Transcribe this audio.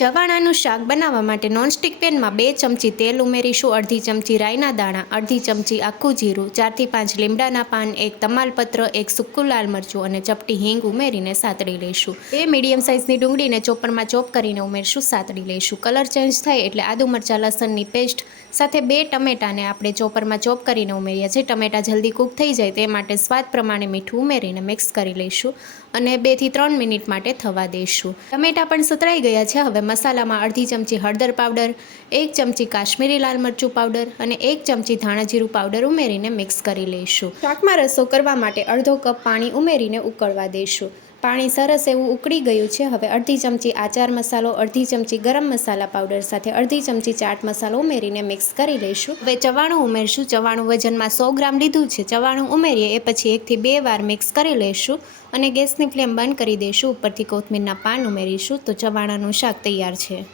ચવાણાનું શાક બનાવવા માટે નોનસ્ટિક પેનમાં 2 ચમચી તેલ ઉમેરીશું, અડધી ચમચી રાઈના દાણા, અડધી ચમચી આખું જીરું, 4 થી 5 લીમડાના પાન, 1 તમાલપત્ર, 1 સૂકું લાલ મરચું અને ચપટી હિંગ ઉમેરીને સાતળી લઈશું. 2 મીડિયમ સાઇઝની ડુંગળીને ચોપરમાં ચોપ કરીને ઉમેરીશું, સાતળી લઈશું. કલર ચેન્જ થાય એટલે આદુ મરચાં લસણની પેસ્ટ સાથે 2 ટમેટાને આપણે ચોપરમાં ચોપ કરીને ઉમેર્યા છે. ટમેટા જલ્દી કૂક થઈ જાય તે માટે સ્વાદ પ્રમાણે મીઠું ઉમેરીને મિક્સ કરી લઈશું અને 2 થી 3 મિનિટ માટે થવા દઈશું. ટમેટા પણ સતળાઈ ગયા છે. હવે મસાલામાં અડધી ચમચી હળદર પાવડર, 1 ચમચી કાશ્મીરી લાલ મરચું પાવડર અને 1 ચમચી ધાણા જીરું પાવડર ઉમેરીને મિક્સ કરી લઈશું. શાકમાં રસો કરવા માટે અડધો કપ પાણી ઉમેરીને ઉકળવા દઈશું. પાણી સરસ એવું ઉકળી ગયું છે. હવે અડધી ચમચી આચાર મસાલો, અડધી ચમચી ગરમ મસાલા પાવડર સાથે અડધી ચમચી ચાટ મસાલો ઉમેરીને મિક્સ કરી લઈશું. હવે ચવાણું ઉમેરશું. ચવાણું વજનમાં 100 ગ્રામ લીધું છે. ચવાણું ઉમેરીએ એ પછી 1 થી 2 વાર મિક્સ કરી લઈશું અને ગેસની ફ્લેમ બંધ કરી દઈશું. ઉપરથી કોથમીરના પાન ઉમેરીશું તો ચવાણાનું શાક તૈયાર છે.